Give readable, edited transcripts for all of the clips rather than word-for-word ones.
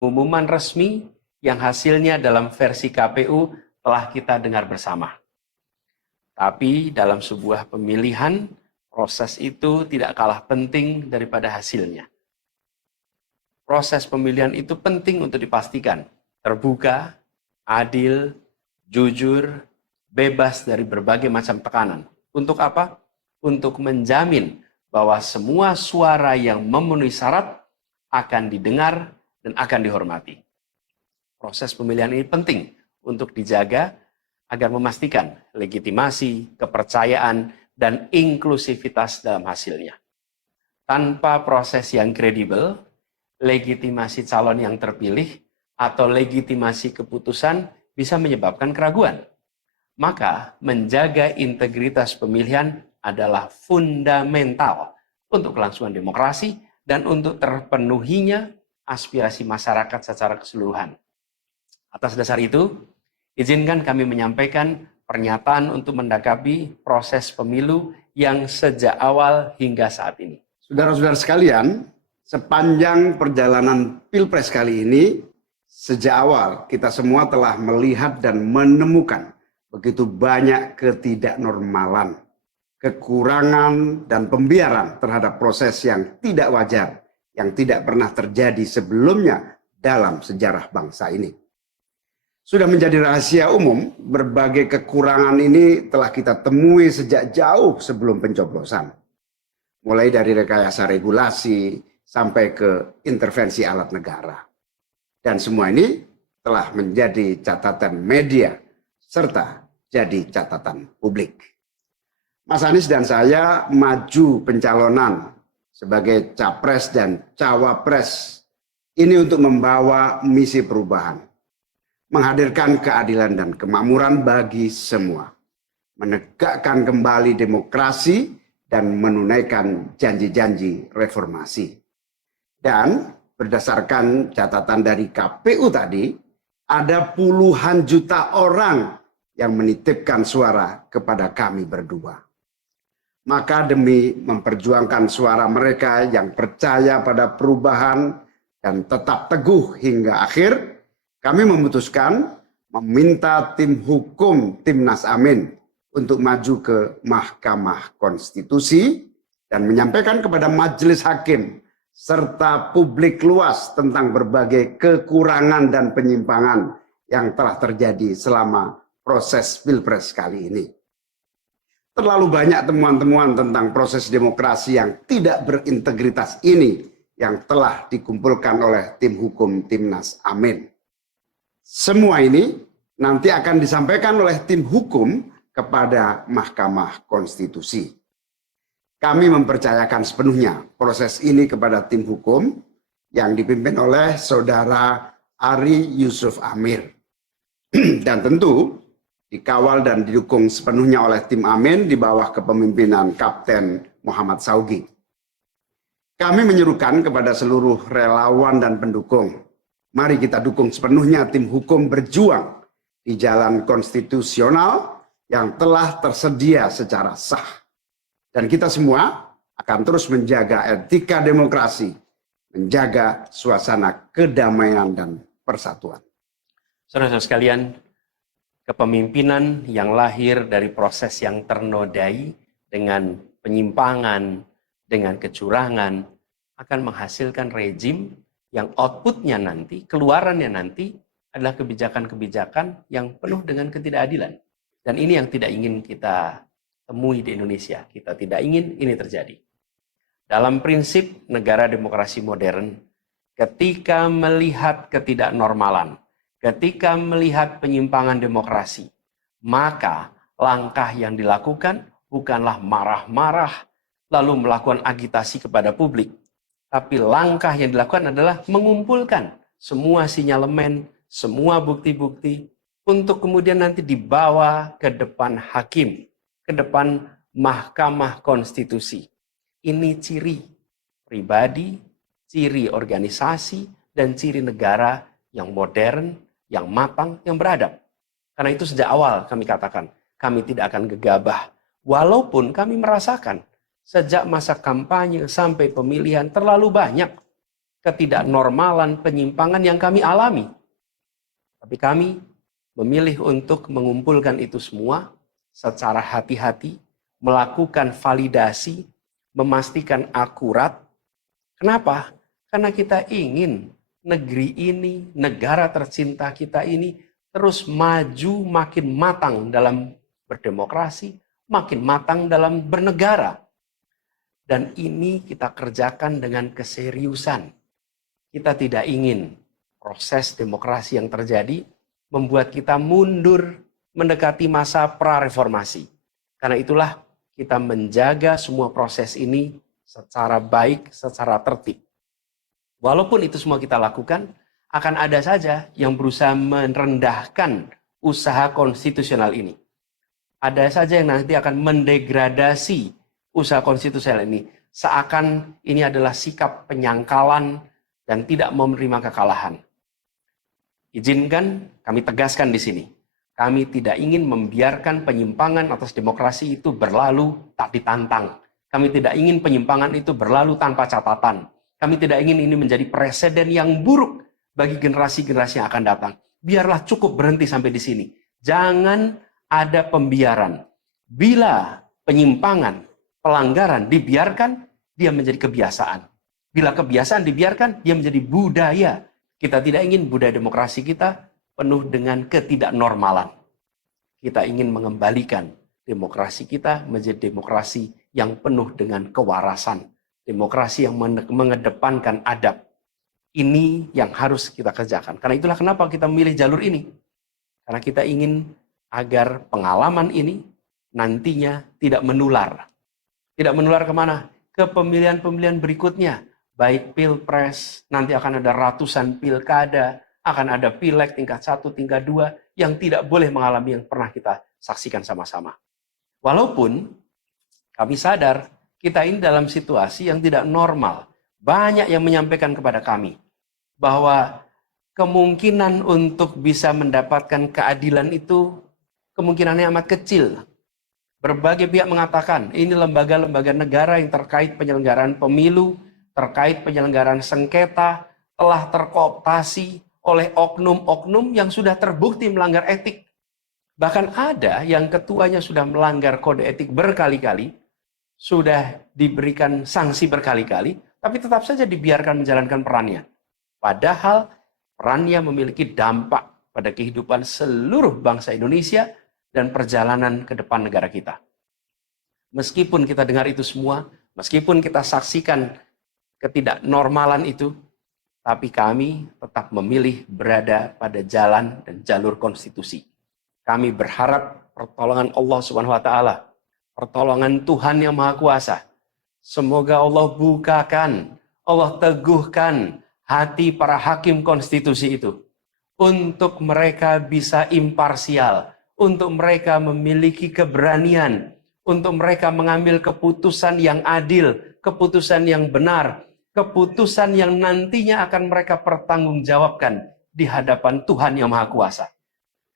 Pengumuman resmi yang hasilnya dalam versi KPU telah kita dengar bersama. Tapi dalam sebuah pemilihan, proses itu tidak kalah penting daripada hasilnya. Proses pemilihan itu penting untuk dipastikan terbuka, adil, jujur, bebas dari berbagai macam tekanan. Untuk apa? Untuk menjamin bahwa semua suara yang memenuhi syarat akan didengar dan akan dihormati. Proses pemilihan ini penting untuk dijaga agar memastikan legitimasi, kepercayaan, dan inklusivitas dalam hasilnya. Tanpa proses yang kredibel, legitimasi calon yang terpilih atau legitimasi keputusan bisa menyebabkan keraguan. Maka menjaga integritas pemilihan adalah fundamental untuk kelangsungan demokrasi dan untuk terpenuhinya aspirasi masyarakat secara keseluruhan. Atas dasar itu, izinkan kami menyampaikan pernyataan untuk mendakapi proses pemilu yang sejak awal hingga saat ini. Saudara-saudara sekalian, sepanjang perjalanan Pilpres kali ini, sejak awal kita semua telah melihat dan menemukan begitu banyak ketidaknormalan, kekurangan, dan pembiaran terhadap proses yang tidak wajar, yang tidak pernah terjadi sebelumnya dalam sejarah bangsa ini. Sudah menjadi rahasia umum, berbagai kekurangan ini telah kita temui sejak jauh sebelum pencoblosan. Mulai dari rekayasa regulasi sampai ke intervensi alat negara. Dan semua ini telah menjadi catatan media serta jadi catatan publik. Mas Anies dan saya maju pencalonan sebagai capres dan cawapres ini untuk membawa misi perubahan. Menghadirkan keadilan dan kemakmuran bagi semua, menegakkan kembali demokrasi dan menunaikan janji-janji reformasi. Dan berdasarkan catatan dari KPU tadi, ada puluhan juta orang yang menitipkan suara kepada kami berdua. Maka demi memperjuangkan suara mereka yang percaya pada perubahan dan tetap teguh hingga akhir, kami memutuskan meminta tim hukum Timnas Amin untuk maju ke Mahkamah Konstitusi dan menyampaikan kepada majelis hakim serta publik luas tentang berbagai kekurangan dan penyimpangan yang telah terjadi selama proses Pilpres kali ini. Terlalu banyak temuan-temuan tentang proses demokrasi yang tidak berintegritas ini yang telah dikumpulkan oleh tim hukum Timnas Amin. Semua ini nanti akan disampaikan oleh tim hukum kepada Mahkamah Konstitusi. Kami mempercayakan sepenuhnya proses ini kepada tim hukum yang dipimpin oleh Saudara Ari Yusuf Amir. Dan tentu dikawal dan didukung sepenuhnya oleh tim Amin di bawah kepemimpinan Kapten Muhammad Saugi. Kami menyerukan kepada seluruh relawan dan pendukung, mari kita dukung sepenuhnya tim hukum berjuang di jalan konstitusional yang telah tersedia secara sah. Dan kita semua akan terus menjaga etika demokrasi, menjaga suasana kedamaian dan persatuan. Saudara-saudara sekalian, kepemimpinan yang lahir dari proses yang ternodai dengan penyimpangan, dengan kecurangan, akan menghasilkan rejim yang outputnya nanti, keluarannya nanti adalah kebijakan-kebijakan yang penuh dengan ketidakadilan. Dan ini yang tidak ingin kita temui di Indonesia. Kita tidak ingin ini terjadi. Dalam prinsip negara demokrasi modern, ketika melihat ketidaknormalan, ketika melihat penyimpangan demokrasi, maka langkah yang dilakukan bukanlah marah-marah, lalu melakukan agitasi kepada publik. Tapi langkah yang dilakukan adalah mengumpulkan semua sinyalemen, semua bukti-bukti untuk kemudian nanti dibawa ke depan hakim, ke depan Mahkamah Konstitusi. Ini ciri pribadi, ciri organisasi, dan ciri negara yang modern, yang matang, yang beradab. Karena itu sejak awal kami katakan, kami tidak akan gegabah. Walaupun kami merasakan sejak masa kampanye sampai pemilihan terlalu banyak ketidaknormalan, penyimpangan yang kami alami. Tapi kami memilih untuk mengumpulkan itu semua secara hati-hati, melakukan validasi, memastikan akurat. Kenapa? Karena kita ingin negeri ini, negara tercinta kita ini terus maju makin matang dalam berdemokrasi, makin matang dalam bernegara. Dan ini kita kerjakan dengan keseriusan. Kita tidak ingin proses demokrasi yang terjadi membuat kita mundur mendekati masa prareformasi. Karena itulah kita menjaga semua proses ini secara baik, secara tertib. Walaupun itu semua kita lakukan, akan ada saja yang berusaha merendahkan usaha konstitusional ini. Ada saja yang nanti akan mendegradasi usaha konstitusional ini. Seakan ini adalah sikap penyangkalan dan tidak mau menerima kekalahan. Izinkan kami tegaskan di sini. Kami tidak ingin membiarkan penyimpangan atas demokrasi itu berlalu tak ditantang. Kami tidak ingin penyimpangan itu berlalu tanpa catatan. Kami tidak ingin ini menjadi presiden yang buruk bagi generasi-generasi yang akan datang. Biarlah cukup berhenti sampai di sini. Jangan ada pembiaran. Bila penyimpangan, pelanggaran dibiarkan, dia menjadi kebiasaan. Bila kebiasaan dibiarkan, dia menjadi budaya. Kita tidak ingin budaya demokrasi kita penuh dengan ketidaknormalan. Kita ingin mengembalikan demokrasi kita menjadi demokrasi yang penuh dengan kewarasan. Demokrasi yang mengedepankan adab. Ini yang harus kita kerjakan. Karena itulah kenapa kita memilih jalur ini. Karena kita ingin agar pengalaman ini nantinya tidak menular. Tidak menular kemana? Ke pemilihan-pemilihan berikutnya. Baik pilpres, nanti akan ada ratusan pilkada, akan ada pileg tingkat 1, tingkat 2, yang tidak boleh mengalami yang pernah kita saksikan sama-sama. Walaupun kami sadar, kita ini dalam situasi yang tidak normal. Banyak yang menyampaikan kepada kami, bahwa kemungkinan untuk bisa mendapatkan keadilan itu, kemungkinannya amat kecil. Berbagai pihak mengatakan, ini lembaga-lembaga negara yang terkait penyelenggaraan pemilu, terkait penyelenggaraan sengketa, telah terkooptasi oleh oknum-oknum yang sudah terbukti melanggar etik. Bahkan ada yang ketuanya sudah melanggar kode etik berkali-kali, sudah diberikan sanksi berkali-kali, tapi tetap saja dibiarkan menjalankan perannya. Padahal perannya memiliki dampak pada kehidupan seluruh bangsa Indonesia dan perjalanan ke depan negara kita. Meskipun kita dengar itu semua, meskipun kita saksikan ketidaknormalan itu, tapi kami tetap memilih berada pada jalan dan jalur konstitusi. Kami berharap pertolongan Allah Subhanahu wa taala, pertolongan Tuhan yang Maha Kuasa. Semoga Allah bukakan, Allah teguhkan hati para hakim konstitusi itu untuk mereka bisa imparsial, untuk mereka memiliki keberanian, untuk mereka mengambil keputusan yang adil, keputusan yang benar, keputusan yang nantinya akan mereka pertanggungjawabkan di hadapan Tuhan yang Maha Kuasa.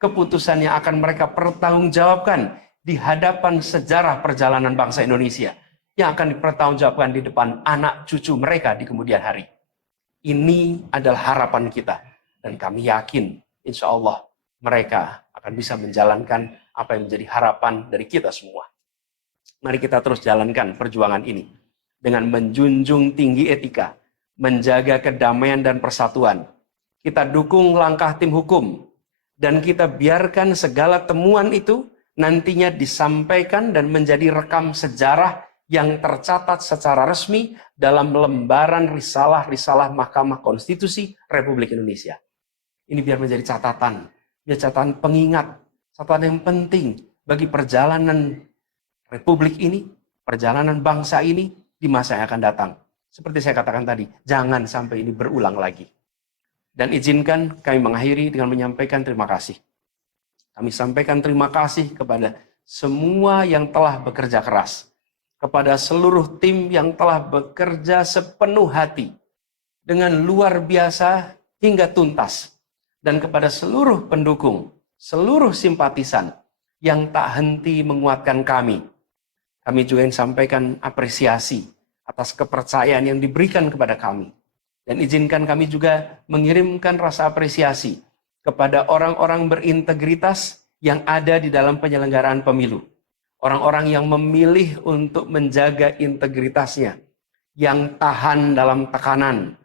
Keputusan yang akan mereka pertanggungjawabkan di hadapan sejarah perjalanan bangsa Indonesia, yang akan dipertanggungjawabkan di depan anak cucu mereka di kemudian hari. Ini adalah harapan kita, dan kami yakin insya Allah mereka akan bisa menjalankan apa yang menjadi harapan dari kita semua. Mari kita terus jalankan perjuangan ini dengan menjunjung tinggi etika, menjaga kedamaian dan persatuan. Kita dukung langkah tim hukum, dan kita biarkan segala temuan itu nantinya disampaikan dan menjadi rekam sejarah yang tercatat secara resmi dalam lembaran risalah-risalah Mahkamah Konstitusi Republik Indonesia. Ini biar menjadi catatan, catatan pengingat, catatan yang penting bagi perjalanan Republik ini, perjalanan bangsa ini di masa yang akan datang. Seperti saya katakan tadi, jangan sampai ini berulang lagi. Dan izinkan kami mengakhiri dengan menyampaikan terima kasih. Kami sampaikan terima kasih kepada semua yang telah bekerja keras, kepada seluruh tim yang telah bekerja sepenuh hati, dengan luar biasa hingga tuntas, dan kepada seluruh pendukung, seluruh simpatisan yang tak henti menguatkan kami. Kami juga ingin sampaikan apresiasi atas kepercayaan yang diberikan kepada kami. Dan izinkan kami juga mengirimkan rasa apresiasi kepada orang-orang berintegritas yang ada di dalam penyelenggaraan pemilu. Orang-orang yang memilih untuk menjaga integritasnya, yang tahan dalam tekanan,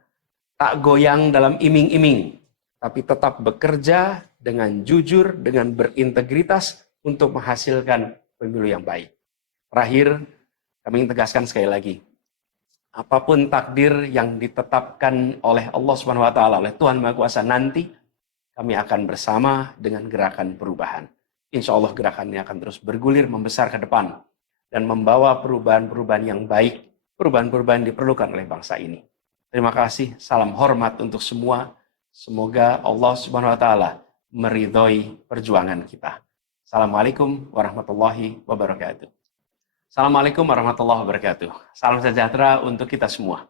tak goyang dalam iming-iming, tapi tetap bekerja dengan jujur, dengan berintegritas untuk menghasilkan pemilu yang baik. Terakhir, kami ingin tegaskan sekali lagi, apapun takdir yang ditetapkan oleh Allah Subhanahu wa taala, oleh Tuhan Maha Kuasa nanti, kami akan bersama dengan gerakan perubahan. Insya Allah gerakan ini akan terus bergulir membesar ke depan dan membawa perubahan-perubahan yang baik, perubahan-perubahan yang diperlukan oleh bangsa ini. Terima kasih, salam hormat untuk semua. Semoga Allah Subhanahu wa taala meridhoi perjuangan kita. Assalamualaikum warahmatullahi wabarakatuh. Assalamualaikum warahmatullahi wabarakatuh. Salam sejahtera untuk kita semua.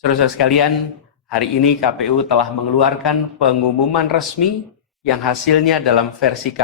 Saudara-saudara sekalian, hari ini KPU telah mengeluarkan pengumuman resmi yang hasilnya dalam versi